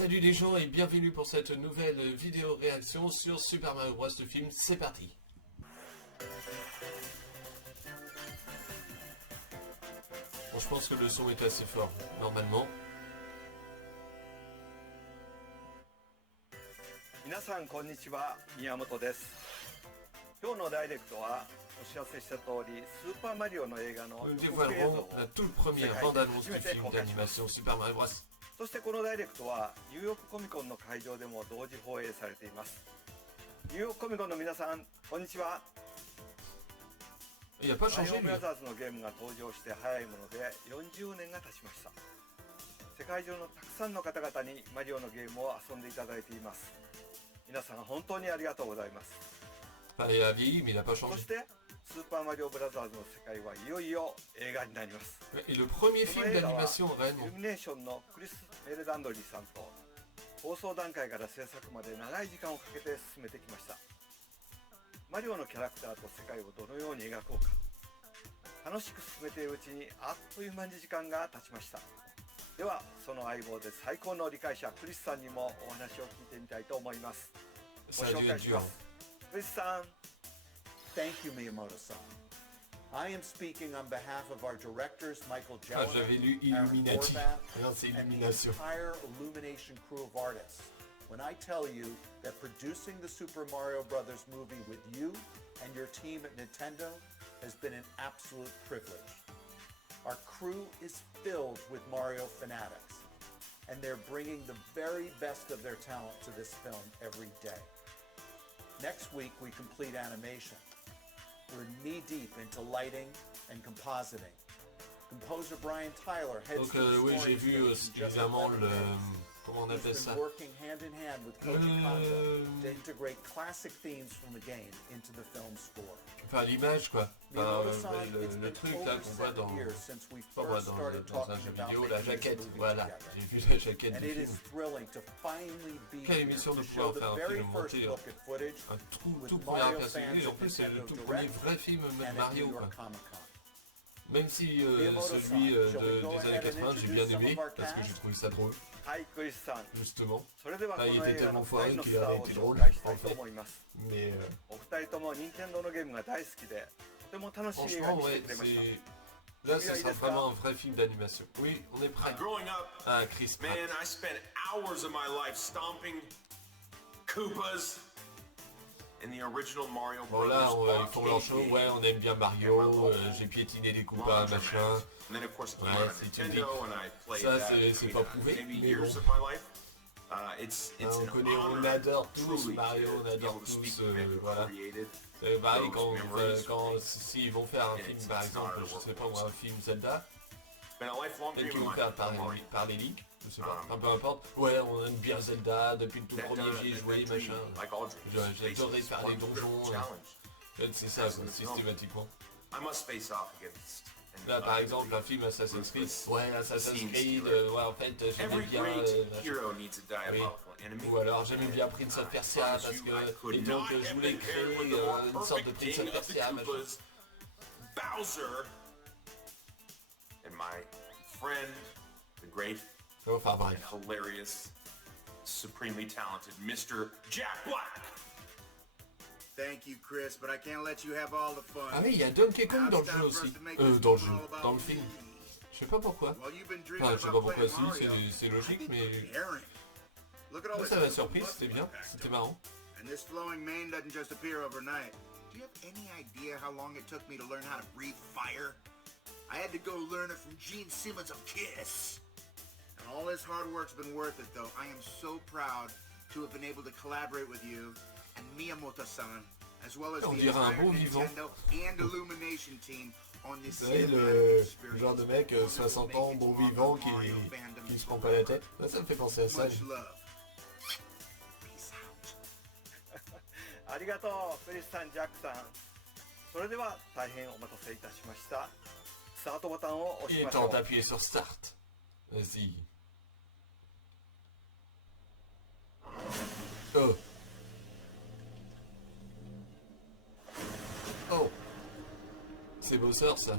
Salut les gens et bienvenue pour cette nouvelle vidéo réaction sur Super Mario Bros. Le film, c'est parti. Bon, je pense que le son est assez fort, normalement. 皆さんこんにちは、宮本です。今日のダイレクトはお知らせした通り、スーパーマリオの映画の Nous 予告映像 dévoilerons を la toute première bande-annonce du film d'animation Super Mario Bros. そしてこのダイレクトはニューヨークコミコンの会場でも同時放映されています。ニューヨークコミコンの皆さん、こんにちは。 Il n'a pas マリ changé オブ lui. ラザーズのゲームが登場して早いもので40年が経ちました。世界中のたくさんの方々にマリオのゲームを遊んでいただいています。皆さん本当にありがとうございます。 Enfin, il a vieilli, mais il n'a pas そ changé. してスーパーマリオブラザーズの世界はいよいよ映画になります。 Et le premier この film 映画は d'animation イ réellement. ルミネーションのクリス・メルダンドリーさんと放送段階から制作まで長い時間をかけて進めてきました。マリオのキャラクターと世界をどのように描こうか、楽しく進めているうちにあっという間に時間が経ちました。ではその相棒で最高の理解者クリスさんにもお話を聞いてみたいと思います。ご Ça a 紹 dû 介 être し dur. ます。クリスさん。 Thank you, Miyamoto-san. I am speaking on behalf of our directors, Michael Ah, Jellinek, j'avais lu Aaron Illuminati. Horvath, Non, c'est and the Illumination. entire Illumination crew of artists when I tell you that producing the Super Mario Brothers movie with you and your team at Nintendo has been an absolute privilege. Our crew is filled with Mario fanatics, and they're bringing the very best of their talent to this film every day. Next week, we complete animation. We're knee-deep into lighting and compositing. Composer Brian Tyler heads Donc to the oui, j'ai scoring vu stage in just évidemment 11 le... days. Comment on He's appelle been ça? working hand in hand with Koji Kondo to integrate classic themes from the game into the film score. Enfin l'image quoi. Enfin, Miyamoto-san, it's le been truc là over qu'on voit 7 dans... years since we Pas moi, first dans, started dans un talking jeu about vidéo, la making this jaquette, movie voilà, together. j'ai vu la jaquette And du it is film. thrilling to finally be Quelle here émission de to show pouvoir the faire un very film first monté, look at footage un with tout première Mario personne, fans et en at plus c'est le Nintendo tout premier Direct vrai film de and at New Mario York quoi. Comic-Con. Même si Miyamoto-san, celui shall we go des années ahead and 80 j'ai bien introduce some aimé of our parce que j'ai cast? trouvé ça drôle はいクリスさん。 justement. それではこ Enfin, il の était 映画 tellement の2 foiré 人の qu'il スタ avait ーを été 紹 drôle 介した en いと fait. 思います。 Mais お二人とも任天堂のゲームが大好きでとても楽しい映画 franchement にして ouais, くれました。 c'est... Là ce sera vraiment un vrai film d'animation. Oui, on est prêt. Growing up, Ah, Chris Pratt. man, I spent hours of my life stomping Koopas in the original Mario Bon Brothers là, ils font leur arcade show, game. ouais, on aime bien Mario, j'ai piétiné les Koopas, machin. And then of course it came Ouais, out on si tu Nintendo dis- and I played ça, that c'est between, pas prouvé, maybe mais years bon. of my life. It's On an connaît, on honor adore tous truly Mario, to on be adore able to tous, speak with who voilà. created. C'est pareil those quand, memories for me. s'ils vont faire un film It's par an exemple, honor to je work sais pas with moi, un film Zelda, It's been a lifelong peut-être dream qu'ils of vont mine. faire par, Don't worry. par les leaks, je sais pas, enfin peu importe. Ouais, on aime bien Zelda, depuis le tout That premier j'y ai joué, dream, machin. like all dreams, J'adorais faces faire les one donjons, critical challenge. c'est ça quoi, systématiquement. I must face off against an Là par utterly exemple un film Assassin's Creed, ruthless ouais Assassin's scene Creed, stealer. ouais en fait j'aimais Every bien great machin. hero needs a diabolical enemy. Ou alors j'aimais bien Prince of Persia I promise parce you, que I could et donc not je have voulais been créer paired with the more une sorte de perfect Prince of king of the Persia machin. Koopas, Bowser, and my friend, the great Enfin and bref. hilarious, supremely talented Mr. Jack Black. Thank you, Chris, but I can't let you have all the fun. Ah mais il y a Donkey Kong Now dans le it's jeu time for us aussi. to make Dans le this jeu, all about dans le film. me. Je sais pas pourquoi. While you've been dreaming Enfin je sais pas about pourquoi playing si, Mario, c'est logique I've been mais... preparing. Look at all Moi, this ça m'a cool surpris, muscle c'était I bien, packed c'était up. marrant. And this flowing mane doesn't just appear overnight. Do you have any idea how long it took me to learn how to breathe fire? I had to go learn it from Gene Simmons of Kiss. And all this hard work's been worth it, though. I am so proud to have been able to collaborate with you and Miyamoto-san, as well as On the dirait un entire bon vivant. Nintendo and Illumination team on this Vous savez, le genre de mec, 60 ans, bon vivant, qui se prend pas la tête. Ça me fait penser à ça. Much love. Peace out. ありがとうクリスさん、ジャックさん。それでは大変お待たせいたしました。スタートボタンを押 Il し est ましょ temps う。 d'appuyer sur Start. Vas-y. Oh. Oh. C'est Bowser ça.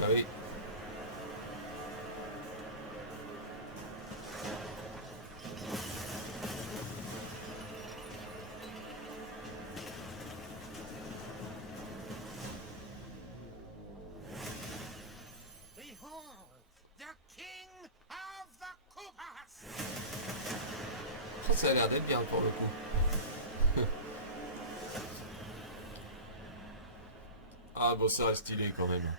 Bah oui. ça a l'air d'être bien pour le coup. Ah bon, ça reste stylé quand même.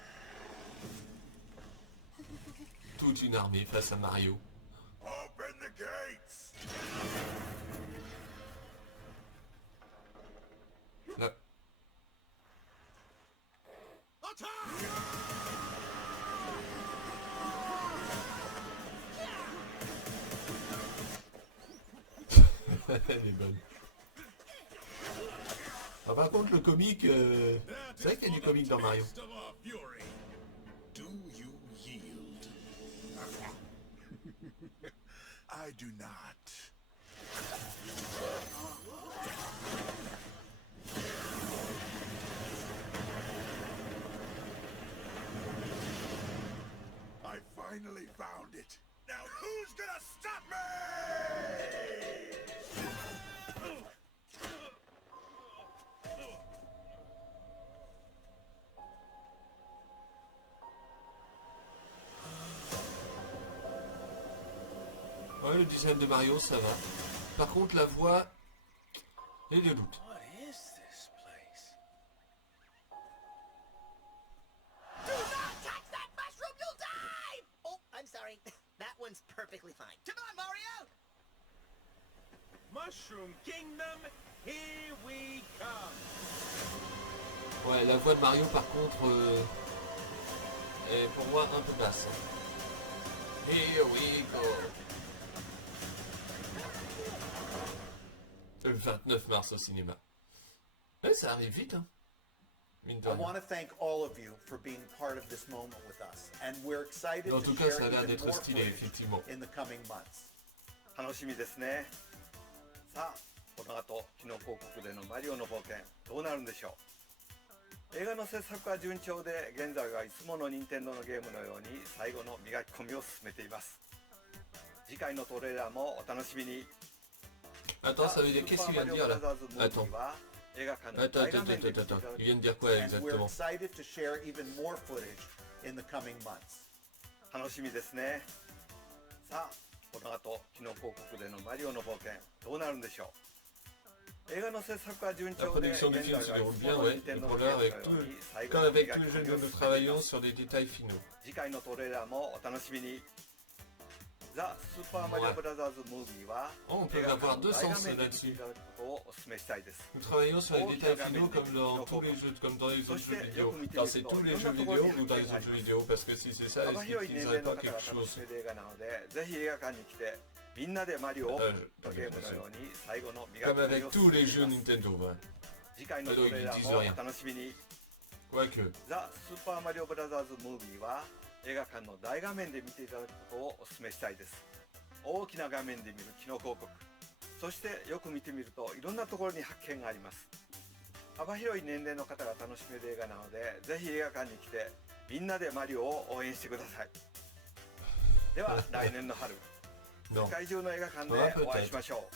Toute une armée face à Mario. Open the gates! Là. Elle est bonne. Ah, par contre, le comique, c'est vrai qu'il y a du comique dans Mario. Do you yield? I do not. I finally found it. Now who's gonna stop me? Ouais, le design de Mario, ça va. Par contre, la voix, il y a des doutes. What is this place? Do not touch that mushroom, you'll die! Oh, I'm sorry. That one's perfectly fine. Come on, Mario! Mushroom Kingdom, here we come. Ouais, la voix de Mario, par contre, est pour moi un peu basse. Here we go. Le 29 mars au cinéma. Ouais, ça arrive vite, hein. Mine de I rien. want to thank all of you for being part of this moment with us, and we're excited En to tout cas, share ça a l'air even d'être more stylé, footage effectivement. in the coming months. 楽しみですね。さあこの後キノコ王国でのマリオの冒険どうなるんでしょう。映画の制作は順調で現在はいつもの任天堂のゲームのように最後の磨き込みを進めています。次回のトレーラーもお楽しみに。 Attends, ça veut dire qu'est-ce qu'il vient de dire là? Attends. Attends. Il vient de dire quoi And we're exactement? excited to share even more footage in the coming months. 楽しみですね。さあこの後キノコ王国でのマリオの冒険どうなるんでしょう。映画の制作は順 La 調で現 production du 在 film se はい déroule つ bien, もの ouais. 任天 Le 堂のゲ problème ーム avec の tout, ように最後 comme の avec 磨 tous き les 込 jeux み dont を nous 進めてい travaillons ます。 sur des détails finaux. 次回のトレーラーもお楽しみに。ザ・スーパーマリオブラザーズ・ムービーは Oh, on peut 映画 avoir 館 deux の大画 sens 面で見て là-dessus. いただくことをお勧めしたいです。 Nous travaillons sur les détails finaux comme dans tous les jeux, comme dans les autres jeux vidéo. Enfin, c'est tous les jeux vidéo ou dans les autres jeux vidéo, parce que si c'est ça, 幅 est-ce 広 qu'ils い年 n'utilisaient 齢の pas 方が quelque 楽 chose? しめる映画なのでぜひ映画館に来てみんなでマリオをとゲームのように最後の磨き Comme 込み avec を tous 進め les て jeux います。 Nintendo, ouais. 次回のトレーラーもお楽しみに。 Quoique. ザ・スーパーマリオブラザーズ・ムービーは映画館の大画面で見ていただくことをお勧めしたいです。大きな画面で見るキノコ王国、そしてよく見てみるといろんなところに発見があります。幅広い年齢の方が楽しめる映画なのでぜひ映画館に来てみんなでマリオを応援してください。では来年の春 Non. 世界中の映画館でお会いしましょ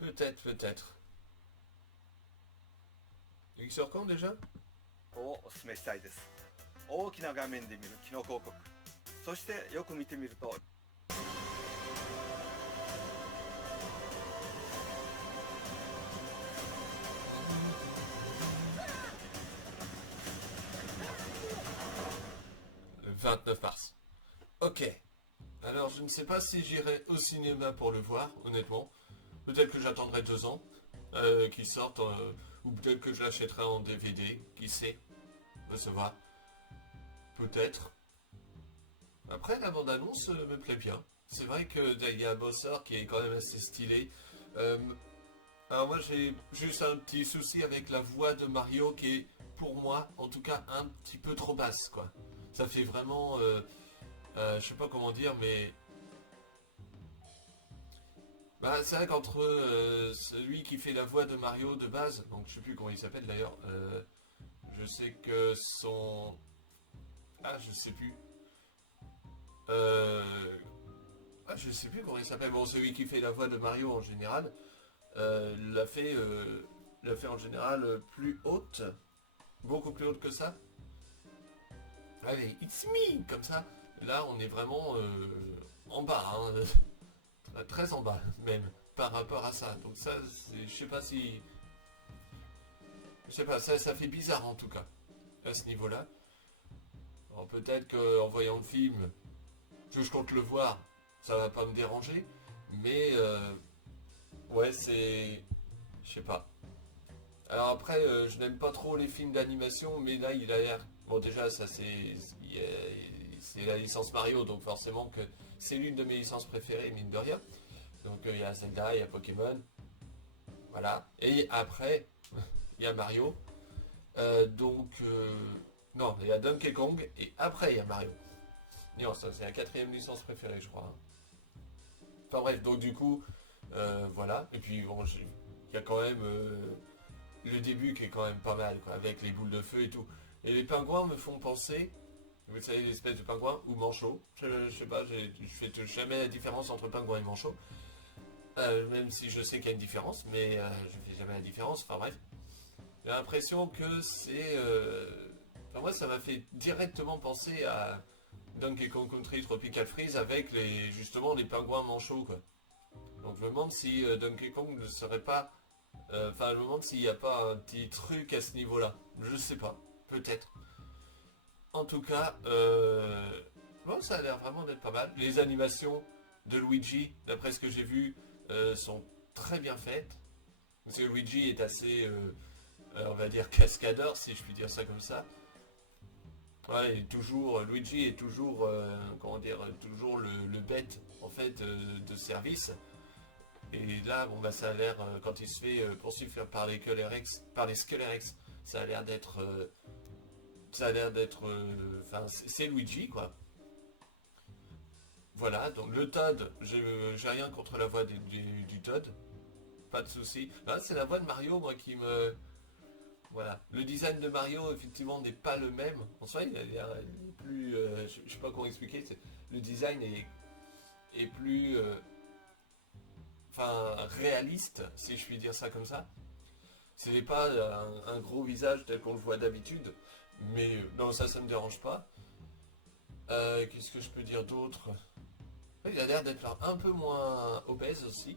う。 Peut-être, peut-être. Il sort quand déjà? をお勧めしたいです。大きな画面で見るキノコ王国、そしてよく見てみるとLe 29 mars. Ok. Alors, je ne sais pas si j'irai au cinéma pour le voir, honnêtement. Peut-être que j'attendrai 2 ans qu'il sorte, ou peut-être que je l'achèterai en DVD, qui sait. Se voir. Peut-être. Après, la bande-annonce me plaît bien. C'est vrai qu'il y a un bosseur qui est quand même assez stylé. Alors moi, j'ai juste un petit souci avec la voix de Mario qui est, pour moi, en tout cas, un petit peu trop basse, quoi. Ça fait vraiment... je sais pas comment dire, mais... Bah, c'est vrai qu'entre celui qui fait la voix de Mario de base, donc je sais plus comment il s'appelle d'ailleurs, je sais que son... Ah, je sais plus. Ah, je sais plus comment il s'appelle. Bon, celui qui fait la voix de Mario en général, l'a fait en général plus haute. Beaucoup plus haute que ça. Allez, it's me, comme ça. Là, on est vraiment en bas, hein, très en bas même, par rapport à ça. Donc ça, je sais pas si... Je sais pas, ça fait bizarre en tout cas, à ce niveau-là. Alors peut-être qu'en voyant le film, que je compte le voir, ça va pas me déranger, mais ouais, c'est... Je sais pas. Alors après, je n'aime pas trop les films d'animation, mais là, il a l'air... Bon, déjà, ça c'est la licence Mario, donc forcément que c'est l'une de mes licences préférées, mine de rien. Donc il y a Zelda, il y a Pokémon. Voilà. Et après, il y a Mario. Non, il y a Donkey Kong, et après, il y a Mario. Non, ça, c'est la 4e licence préférée, je crois. Enfin bref, donc du coup, voilà. Et puis, bon, il y a quand même... le début qui est quand même pas mal, quoi, avec les boules de feu et tout. Et les pingouins me font penser, vous savez, l'espèce de pingouin ou manchot. Je sais pas, je fais jamais la différence entre pingouin et manchot. Même si je sais qu'il y a une différence, mais je fais jamais la différence. Enfin bref, j'ai l'impression que c'est... Enfin moi, ça m'a fait directement penser à Donkey Kong Country Tropical Freeze avec justement les pingouins manchots, quoi. Donc je me demande si Donkey Kong ne serait pas... Enfin, je me demande s'il n'y a pas un petit truc à ce niveau-là. Je sais pas. Peut-être. En tout cas, bon, ça a l'air vraiment d'être pas mal. Les animations de Luigi, d'après ce que j'ai vu, sont très bien faites. Parce que Luigi est assez, on va dire, cascadeur, si je puis dire ça comme ça. Ouais, Luigi est toujours, comment dire, toujours le bête, en fait, de service. Et là, bon bah ça a l'air, quand il se fait poursuivre par les Skull-R-X, ça a l'air d'être... Enfin, c'est Luigi, quoi. Voilà, donc le Toad, j'ai rien contre la voix du Toad. Pas de souci. Là, c'est la voix de Mario, moi, qui me... Voilà. Le design de Mario, effectivement, n'est pas le même. En soi, il est plus... je sais pas comment expliquer. Le design est plus... Enfin, réaliste, si je puis dire ça comme ça. Ce n'est pas un gros visage tel qu'on le voit d'habitude, mais non, ça me dérange pas. Qu'est-ce que je peux dire d'autre? Il a l'air d'être un peu moins obèse aussi.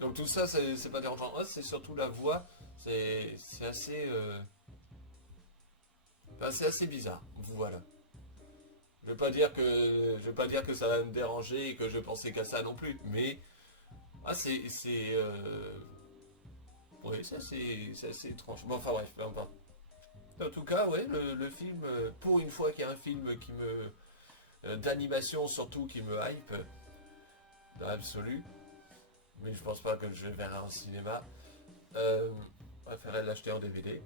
Donc tout ça, c'est pas dérangeant. Moi, c'est surtout la voix, c'est assez... Enfin, c'est assez bizarre, voilà. Je veux pas dire que ça va me déranger et que je pensais qu'à ça non plus, mais... Ah, oui, c'est assez étrange. Bon, enfin bref, peu importe. En tout cas, ouais, le film, pour une fois qu'il y a un film qui me... d'animation surtout qui me hype, dans l'absolu, mais je pense pas que je le verrai en cinéma, je préférerais l'acheter en DVD.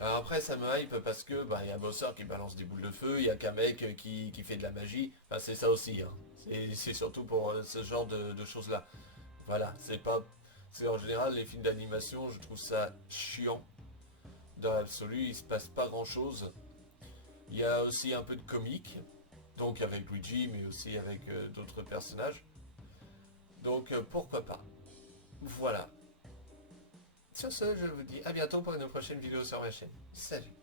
Alors après ça me hype parce que bah il y a un bosseur qui balance des boules de feu, il y a qu'un mec qui fait de la magie, enfin c'est ça aussi, hein. C'est surtout pour ce genre de choses là. Voilà, c'est en général les films d'animation, je trouve ça chiant. Dans l'absolu, il se passe pas grand chose. Il y a aussi un peu de comique, donc avec Luigi, mais aussi avec d'autres personnages. Donc pourquoi pas. Voilà. Sur ce, je vous dis à bientôt pour une prochaine vidéo sur ma chaîne. Salut.